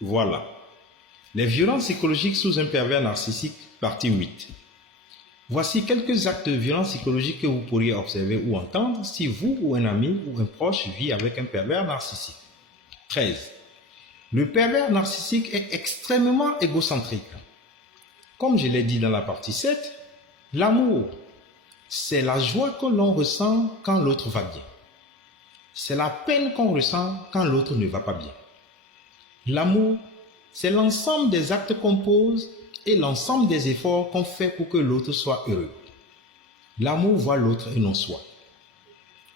Voilà. Les violences psychologiques sous un pervers narcissique, partie 8. Voici quelques actes de violence psychologique que vous pourriez observer ou entendre si vous ou un ami ou un proche vit avec un pervers narcissique. 13. Le pervers narcissique est extrêmement égocentrique. Comme je l'ai dit dans la partie 7, l'amour, c'est la joie que l'on ressent quand l'autre va bien. C'est la peine qu'on ressent quand l'autre ne va pas bien. L'amour, c'est l'ensemble des actes qu'on pose et l'ensemble des efforts qu'on fait pour que l'autre soit heureux. L'amour voit l'autre et non soi.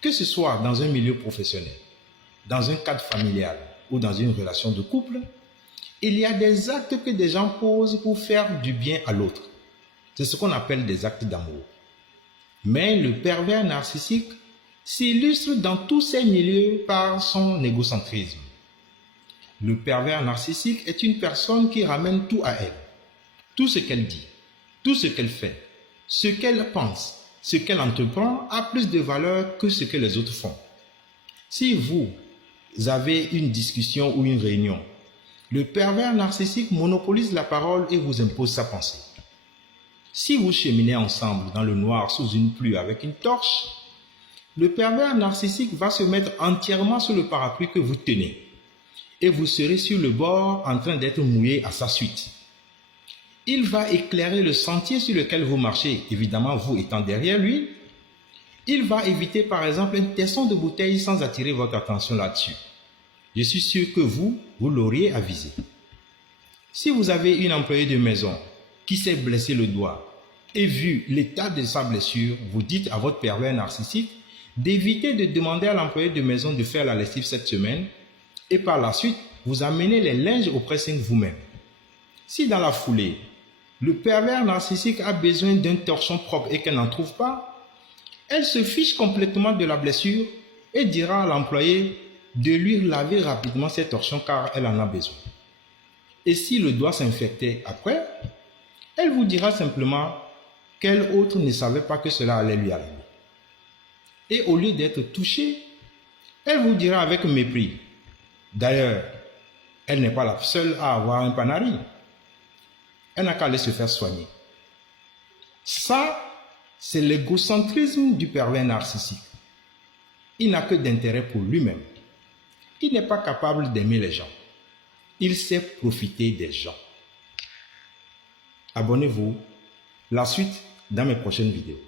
Que ce soit dans un milieu professionnel, dans un cadre familial ou dans une relation de couple, il y a des actes que des gens posent pour faire du bien à l'autre. C'est ce qu'on appelle des actes d'amour. Mais le pervers narcissique s'illustre dans tous ces milieux par son égocentrisme. Le pervers narcissique est une personne qui ramène tout à elle. Tout ce qu'elle dit, tout ce qu'elle fait, ce qu'elle pense, ce qu'elle entreprend a plus de valeur que ce que les autres font. Si vous avez une discussion ou une réunion, le pervers narcissique monopolise la parole et vous impose sa pensée. Si vous cheminez ensemble dans le noir sous une pluie avec une torche, le pervers narcissique va se mettre entièrement sous le parapluie que vous tenez et vous serez sur le bord en train d'être mouillé à sa suite. Il va éclairer le sentier sur lequel vous marchez, évidemment vous étant derrière lui. Il va éviter par exemple un tesson de bouteille sans attirer votre attention là-dessus. Je suis sûr que vous l'auriez avisé. Si vous avez une employée de maison qui s'est blessé le doigt et vu l'état de sa blessure, vous dites à votre pervers narcissique d'éviter de demander à l'employé de maison de faire la lessive cette semaine et par la suite, vous amenez les linges au pressing vous-même. Si dans la foulée, le pervers narcissique a besoin d'un torchon propre et qu'elle n'en trouve pas, elle se fiche complètement de la blessure et dira à l'employé de lui laver rapidement ses torchons car elle en a besoin. Et si le doigt s'infectait après, elle vous dira simplement qu'elle autre ne savait pas que cela allait lui arriver. Et au lieu d'être touchée, elle vous dira avec mépris. D'ailleurs, elle n'est pas la seule à avoir un panari. Elle n'a qu'à aller se faire soigner. Ça, c'est l'égocentrisme du pervers narcissique. Il n'a que d'intérêt pour lui-même. Il n'est pas capable d'aimer les gens. Il sait profiter des gens. Abonnez-vous. La suite dans mes prochaines vidéos.